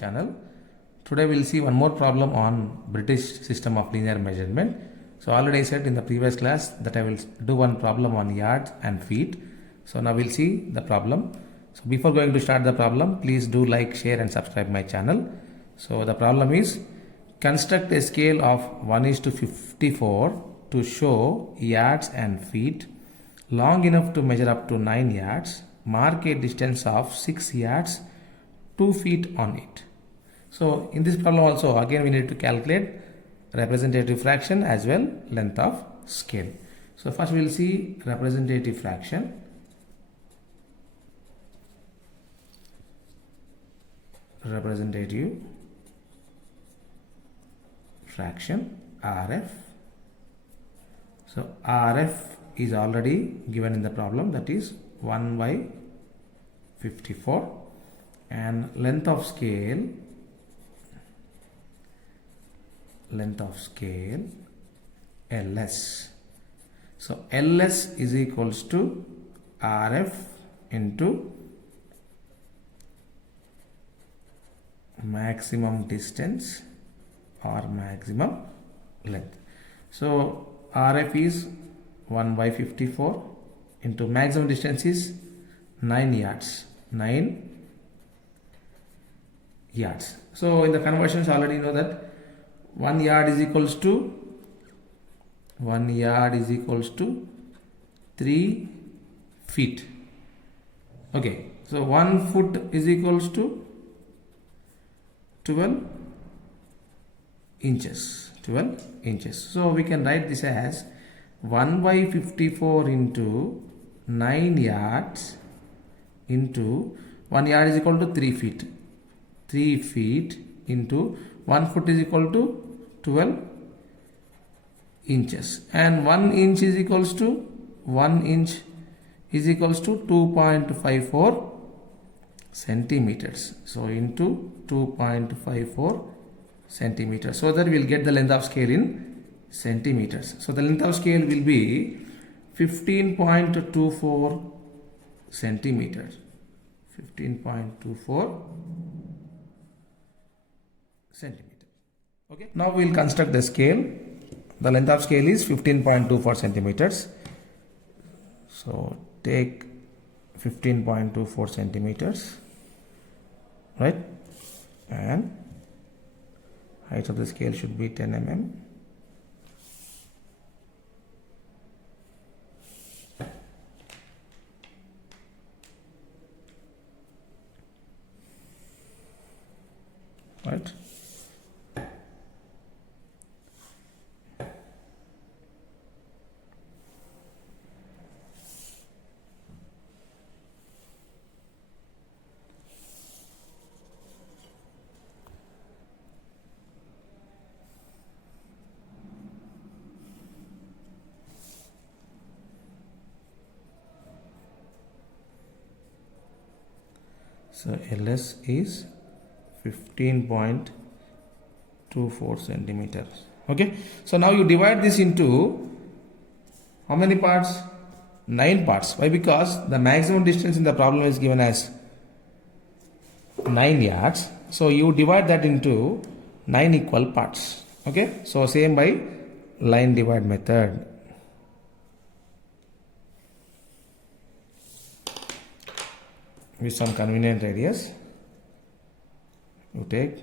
channel. Today we'll see one more problem on British system of linear measurement. So already I said in the previous class that I will do one problem on yards and feet. So now we'll see the problem. So before going to start the problem, please do like, share and subscribe my channel. So the problem is, construct a scale of 1:54 to show yards and feet long enough to measure up to 9 yards. Mark a distance of 6 yards, 2 feet on it. So in this problem also again we need to calculate representative fraction as well length of scale. So first we will see representative fraction. Representative fraction RF. So RF is already given in the problem, that is 1/54, and length of scale LS. So LS is equals to RF into maximum distance or maximum length. So RF is 1/54 into maximum distance is 9 yards. 9 yards. So in the conversions already know that 1 yard is equals to 3 feet. Okay, so 1 foot is equals to 12 inches. 12 inches. So we can write this as 1/54 into 9 yards into 1 yard is equal to 3 feet. 3 feet into 1 foot is equal to 12 inches, and 1 inch is equals to 2.54 centimeters. So into 2.54 centimeters, so that we will get the length of scale in centimeters. So the length of scale will be 15.24 centimeters. 15.24 centimeters. Okay, now we will construct the scale. The length of scale is 15.24 centimeters. So take 15.24 centimeters, right, and height of the scale should be 10 mm. Right. So LS is 15.24 centimeters. Okay, so now you divide this into how many parts? 9 parts. Why? Because the maximum distance in the problem is given as 9 yards. So you divide that into 9 equal parts. Okay, so same by line divide method. With some convenient radius, you take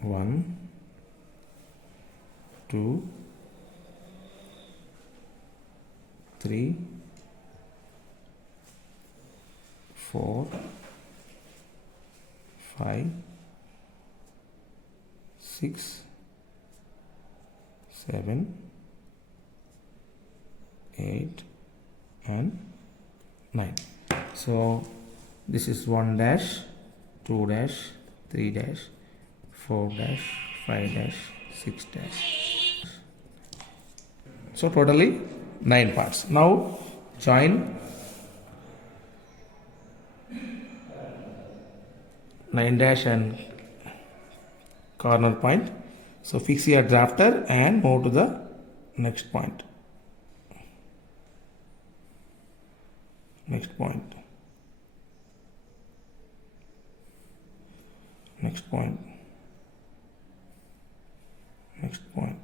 1, 2, 3, 4, 5, 6, 7, 8 and 9. So this is 1 dash, 2 dash, 3 dash, 4 dash, 5 dash, 6 dash. So totally 9 parts. Now join 9 dash and corner point. So fix your drafter and move to the next point. next point, next point,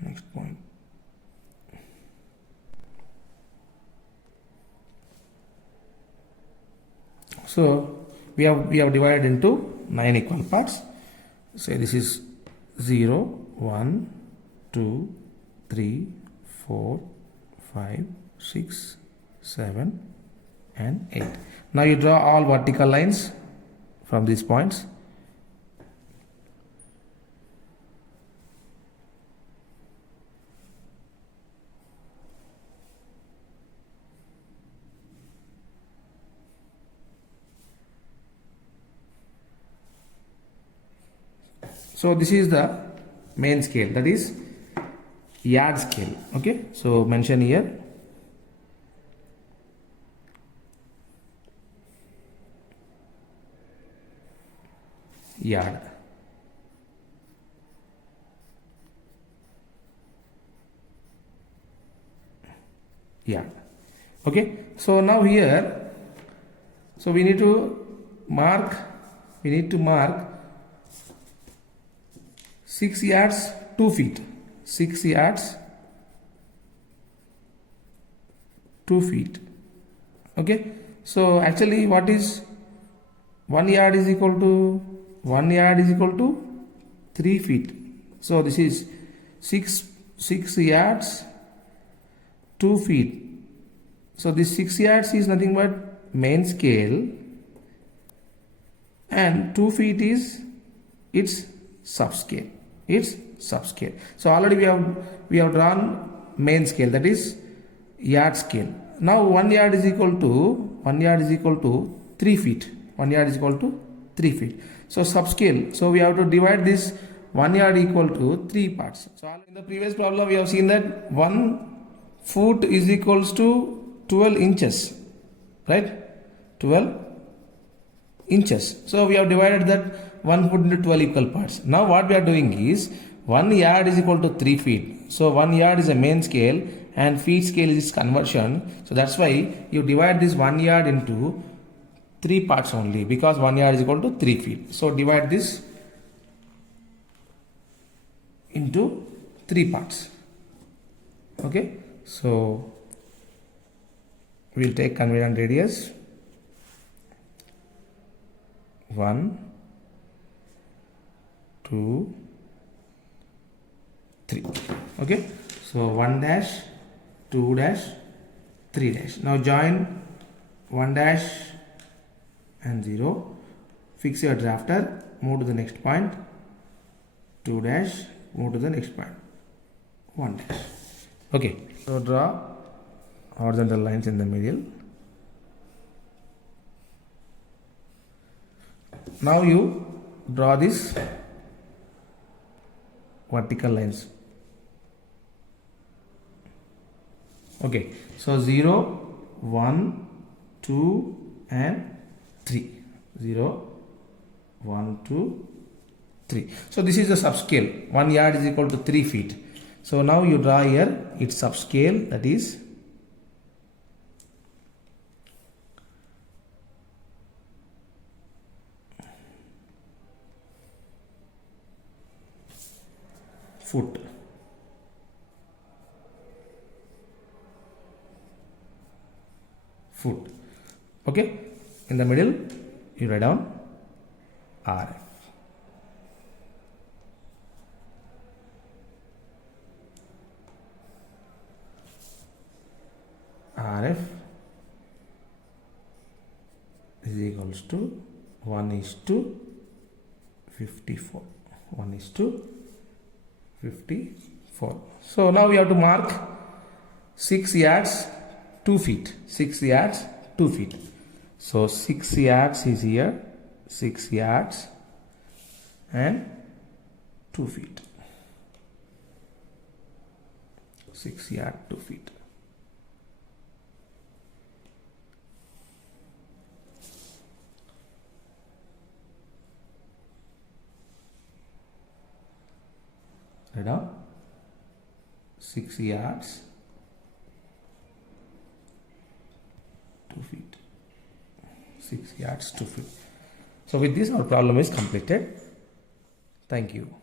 next point. So we have divided into 9 equal parts. Say this is 0, 1, 2, 3, 4, 5, 6, 7 and 8. Now you draw all vertical lines from these points. So this is the main scale, that is yard scale. Okay, so mention here yard. Yard. Okay, so now here, so we need to mark 6 yards 2 feet, 6 yards 2 feet. Okay, so actually what is 1 yard is equal to 3 feet. So this is 6 yards 2 feet. So this 6 yards is nothing but main scale and 2 feet is its subscale. So already we have drawn main scale, that is yard scale. Now 1 yard is equal to 3 feet. 1 yard is equal to 3 feet. So subscale. So we have to divide this 1 yard equal to 3 parts. So in the previous problem we have seen that 1 foot is equals to 12 inches, right? 12 inches. So we have divided that 1 foot into 12 equal parts. Now what we are doing is 1 yard is equal to 3 feet. So 1 yard is a main scale and feet scale is its conversion. So that's why you divide this 1 yard into 3 parts only, because 1 yard is equal to 3 feet. So divide this into 3 parts. Okay, so we'll take convergent radius 1, 2, 3. Okay, so 1 dash, 2 dash, 3 dash. Now join 1 dash and 0. Fix your drafter, move to the next point, 2 dash, move to the next point, 1 dash. Okay, so draw horizontal lines in the middle. Now you draw this vertical lines. Okay, so 0, 1, 2 and 3. 0, 1, 2, 3. So this is the subscale. 1 yard is equal to 3 feet. So now you draw here its subscale, that is foot. Foot. Okay, in the middle you write down RF. RF is equals to 1:54. 1:54. So now we have to mark 6 yards 2 feet. 6 yards 2 feet. So 6 yards is here. 6 yards and 2 feet. 6 yards 2 feet. Right now 6 yards 2 feet. 6 yards 2 feet. So with this our problem is completed. Thank you.